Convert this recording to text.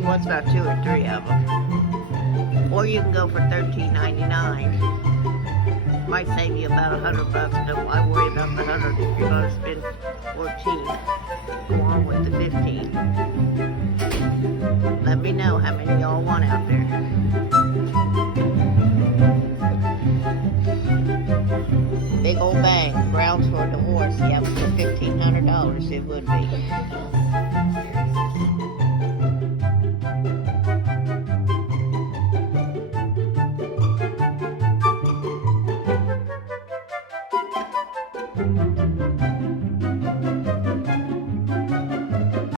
She wants about 2 or 3 of them. Or you can go for $13.99. Might save you about $100. Don't I worry about the 100 if you're going to spend 14. Go on with the 15. Let me know how many y'all want out there. Big old bang. Grounds for a divorce. Yeah, for $1,500 it would be.